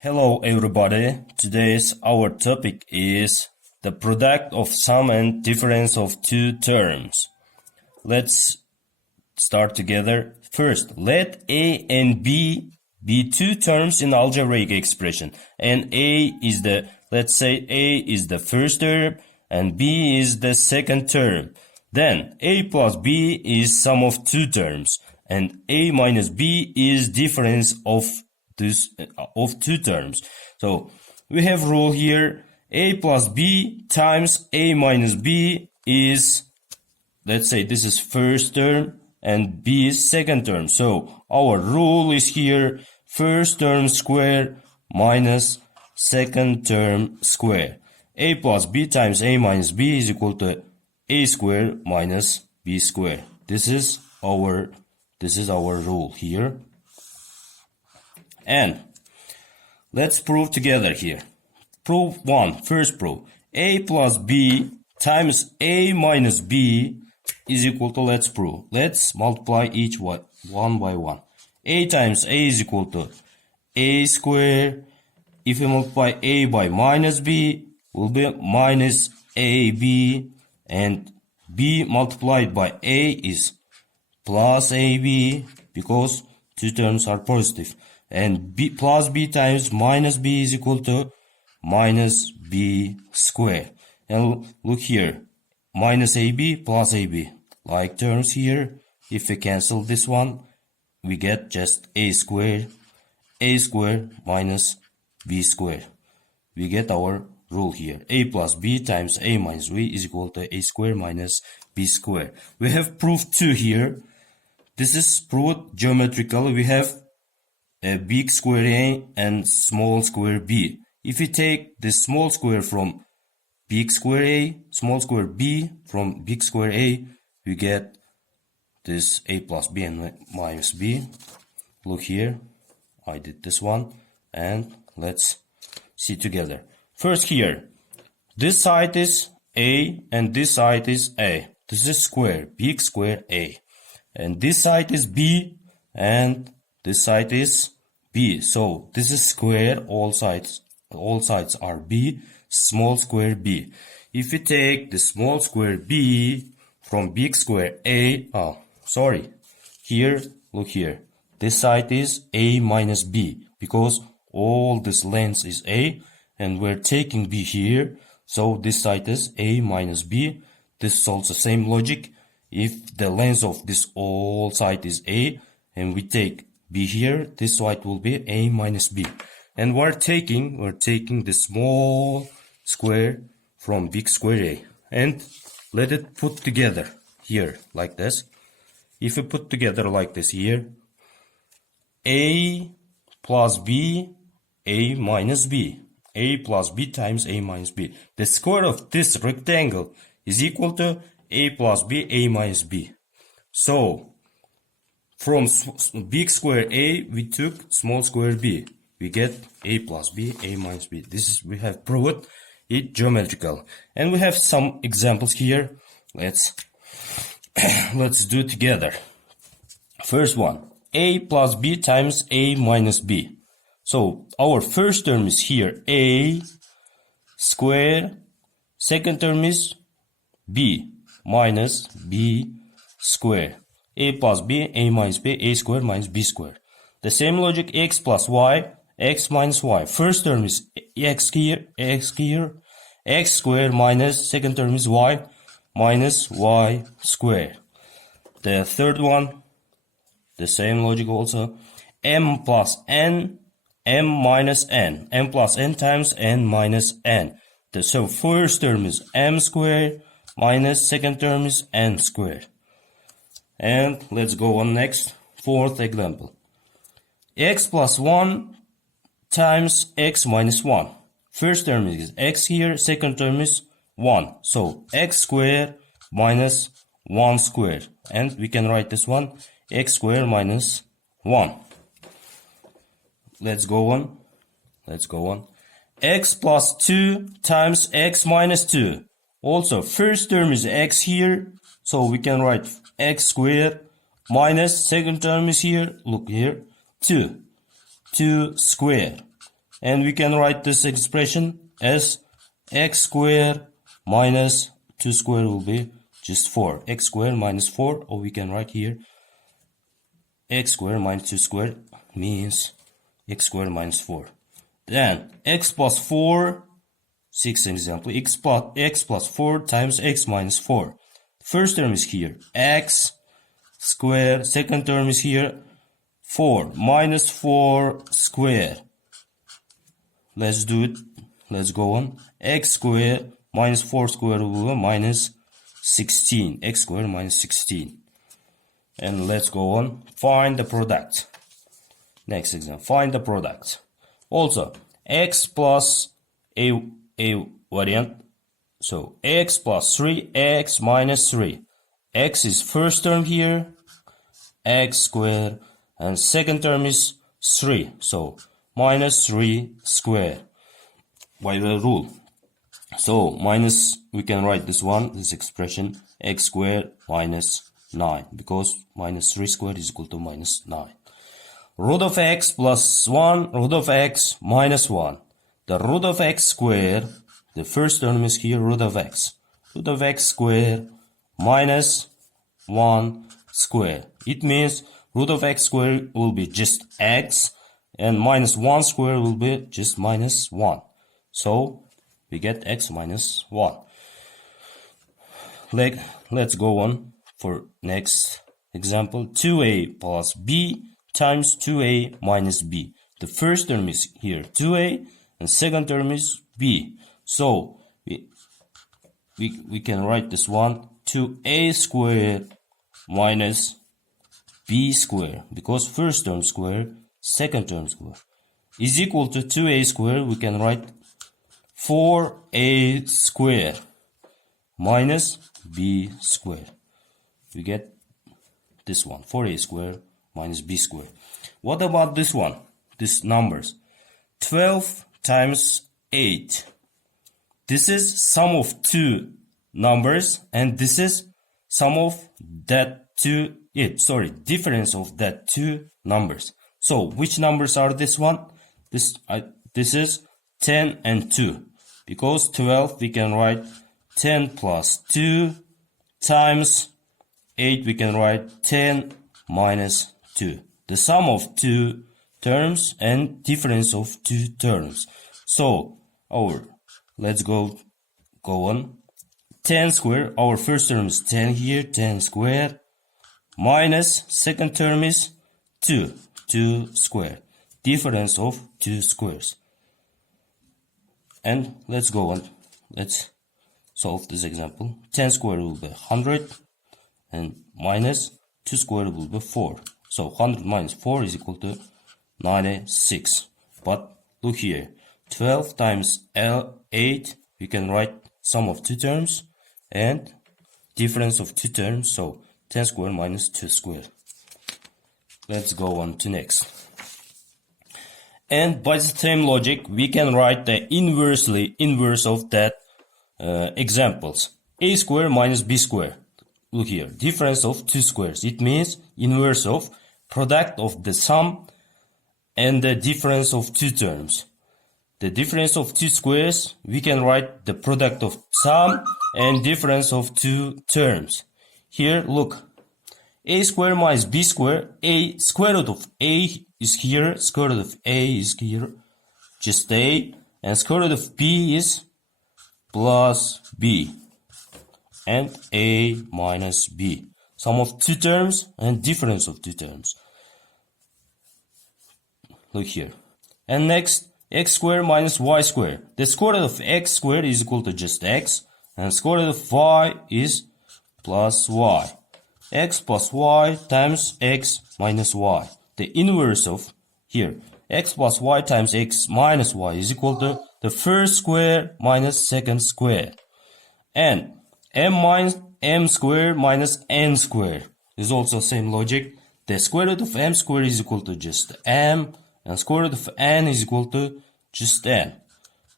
Hello everybody, today's our topic is the product of sum and difference of two terms. Let's start together. First, let A and B be two terms in algebraic expression, and let's say A is the first term and B is the second term. Then A plus B is sum of two terms and A minus B is difference of two terms. So we have rule here: A plus B times A minus B is, let's say this is first term and B is second term. So our rule is here: first term square minus second term square. A plus B times A minus B is equal to A square minus B square. This is our rule here. And let's prove together here. Proof 1, first proof. A plus B times A minus B is equal to, let's prove. Let's multiply each one by one. A times A is equal to A square. If we multiply A by minus B, will be minus AB. And B multiplied by A is plus AB because two terms are positive. And B plus B times minus B is equal to minus B square. And look here, minus AB plus AB. Like terms here, if we cancel this one, we get just A square minus B square. We get our rule here. A plus B times A minus B is equal to A square minus B square. We have proof 2 here. This is proved geometrically. We have a big square A and small square B. If we take the small square from big square A, small square B from big square A, we get this A plus B and minus B. Look here, I did this one, and let's see together. First here, this side is A and this side is A. This is square, big square A. And this side is B and this side is B. So this is square, all sides are B, small square B. If we take the small square B from big square A, here, look here. This side is A minus B because all this length is A and we're taking B here. So this side is A minus B. This is also the same logic. If the length of this all side is A and we take B here, this side will be A minus B. And we're taking the small square from big square A. And let it put together here like this. If we put together like this here, A plus B, A minus B. A plus B times A minus B. The square of this rectangle is equal to A plus B, A minus B. So from big square A, we took small square B. We get A plus B, A minus B. We have proved it geometrical. And we have some examples here. Let's do it together. First one, A plus B times A minus B. So our first term is here, A square. Second term is B minus B square. A plus B, A minus B, A square minus B square. The same logic, X plus Y, X minus Y. First term is X here, X square minus, second term is Y minus Y square. The third one, the same logic also, M plus N, M minus N. M plus N times N minus N. So first term is M square minus second term is N square. And let's go on next, fourth example. X plus 1 times X minus 1. First term is X here, second term is 1. So X square minus 1 square. And we can write this one, X square minus 1. Let's go on. X plus 2 times X minus 2. Also, first term is X here. So we can write X squared minus second term is here. Look here. 2. 2 squared. And we can write this expression as x squared minus 2 squared will be just 4. X squared minus 4, or we can write here x squared minus 2 squared means x squared minus 4. Then x plus 4, sixth example, x plus 4 times x minus 4. First term is here, x squared. Second term is here, 4 minus 4 squared. Let's do it. Let's go on. X squared minus 4 squared will be minus 16. X squared minus 16. And let's go on. Find the product. Next example. Find the product. Also, x plus a variant. So, x plus 3, x minus 3. X is first term here, x squared. And second term is 3. So, minus 3 squared. By the rule. So, minus, we can write this expression, x squared minus 9. Because minus 3 squared is equal to minus 9. Root of x plus 1, root of x minus 1. The root of x squared, the first term is here, root of x. Root of x squared minus 1 squared. It means root of x squared will be just x, and minus 1 squared will be just minus 1. So, we get x minus 1. Let's go on for next example. 2a plus b times 2a minus b. The first term is here 2a, and second term is b. So, we can write this one, 2a squared minus b squared, because first term squared, second term squared, is equal to 2a squared. We can write 4a squared minus b squared. We get this one, 4a squared minus b squared. What about this one? These numbers. 12 times 8. This is sum of two numbers, and this is sum of that two, difference of that two numbers. So, which numbers are this one? This is 10 and 2. Because 12, we can write 10 plus 2 times 8, we can write 10 minus 2. The sum of two terms and difference of two terms. So, let's go on. 10 squared, our first term is 10 here, 10 squared, minus second term is 2 squared. Difference of two squares. And let's go on. Let's solve this example. 10 squared will be 100, and minus 2 squared will be 4. So 100 minus 4 is equal to 96. But look here, 12 times 8, we can write sum of two terms and difference of two terms. So 10 squared minus 2 squared. Let's go on to next. And by the same logic, we can write the inverse of that examples. A squared minus b squared. Look here, difference of two squares. It means inverse of product of the sum and the difference of two terms. The difference of two squares, we can write the product of sum and difference of two terms. Here, look. A squared minus b squared. A square root of a is here. Square root of a is here. Just a. And square root of b is plus b. And a minus b. Sum of two terms and difference of two terms. Look here. And next, x squared minus y squared. The square root of x squared is equal to just x. And square root of y is plus y. X plus y times x minus y. The inverse of here. X plus y times x minus y is equal to the first square minus second square. And m squared minus n squared is also same logic. The square root of m squared is equal to just m. And square root of n is equal to just n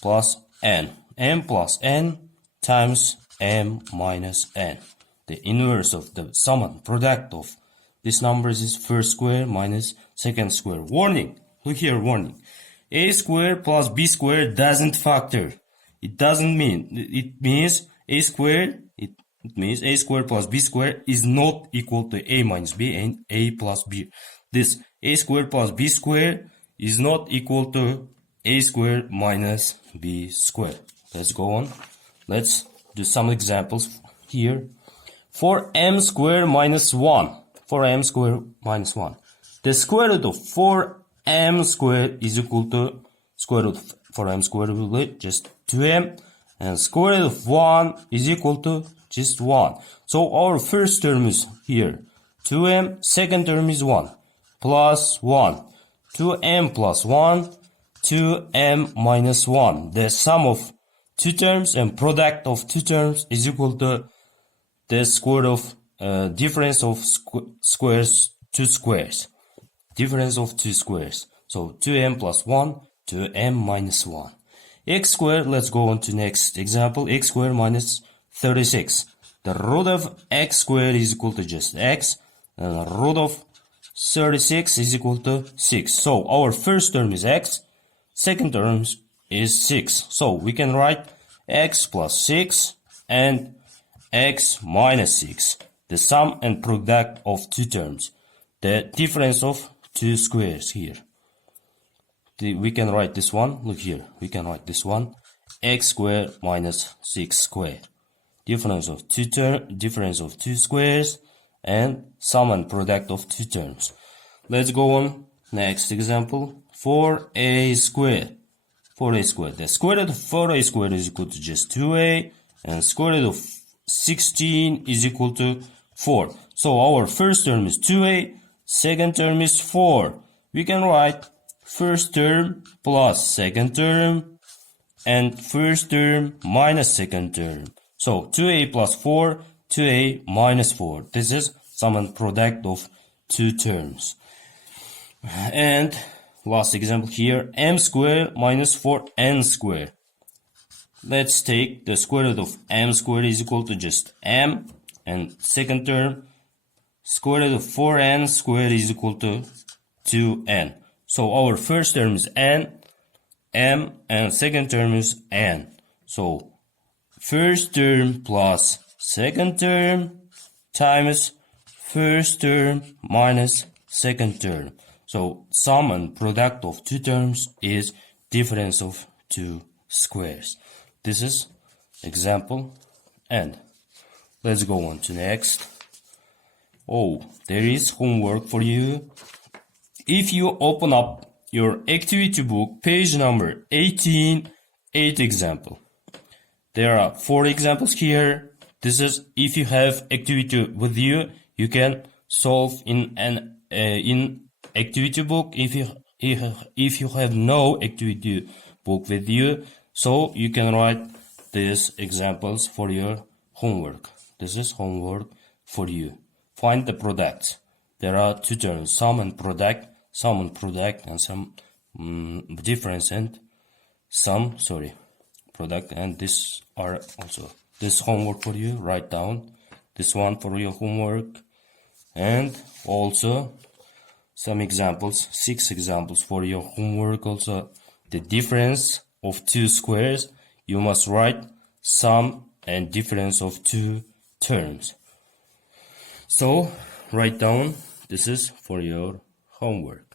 plus n. M plus n times m minus n. The inverse of the sum and product of these numbers is first square minus second square. Warning! Look here, warning. A square plus B square doesn't factor. It doesn't mean, it means A square, it means A square plus B square is not equal to A minus B and A plus B. This A square plus B square is not equal to A square minus B square. Let's go on. Let's do some examples here. For m square minus 1. For m square minus 1. The square root of 4m square is equal to square root of 4m square will be just 2m. And square root of 1 is equal to just 1. So our first term is here 2m, second term is 1 plus 1. 2m plus 1, 2m minus 1. The sum of two terms and product of two terms is equal to the square of difference of squares, two squares. Difference of two squares. So 2m plus 1, 2m minus 1. X squared, let's go on to next example. X squared minus 36. The root of x squared is equal to just x. And the root of 36 is equal to 6. So our first term is x. Second term is 6. So we can write x plus 6 and x minus 6. The sum and product of two terms. The difference of two squares here. We can write this one. Look here. We can write this one. X squared minus 6 squared. Difference of two squares and sum and product of two terms. Let's go on. Next example. 4a squared. 4a squared. The square root of 4a squared is equal to just 2a. And square root of 16 is equal to 4. So our first term is 2a. Second term is 4. We can write first term plus second term and first term minus second term. So 2a plus 4, 2a minus 4. This is sum and product of two terms. And last example here, m squared minus 4n squared. Let's take the square root of m squared is equal to just m. And second term, square root of 4n squared is equal to 2n. So our first term is n, m, and second term is n. So first term plus second term times first term minus second term. So sum and product of two terms is difference of two squares. This is example n. Let's go on to next. Oh, there is homework for you. If you open up your activity book, page number 18, 8 example. There are 4 examples here. This is if you have activity with you, you can solve in an activity book. If you have no activity book with you, so you can write these examples for your homework. This is homework for you. Find the products. There are two terms, sum and product, and some difference and sum, product, and this are also this homework for you. Write down this one for your homework, and also some examples, 6 examples for your homework. Also the difference of two squares, you must write sum and difference of two terms. So write down, this is for your homework.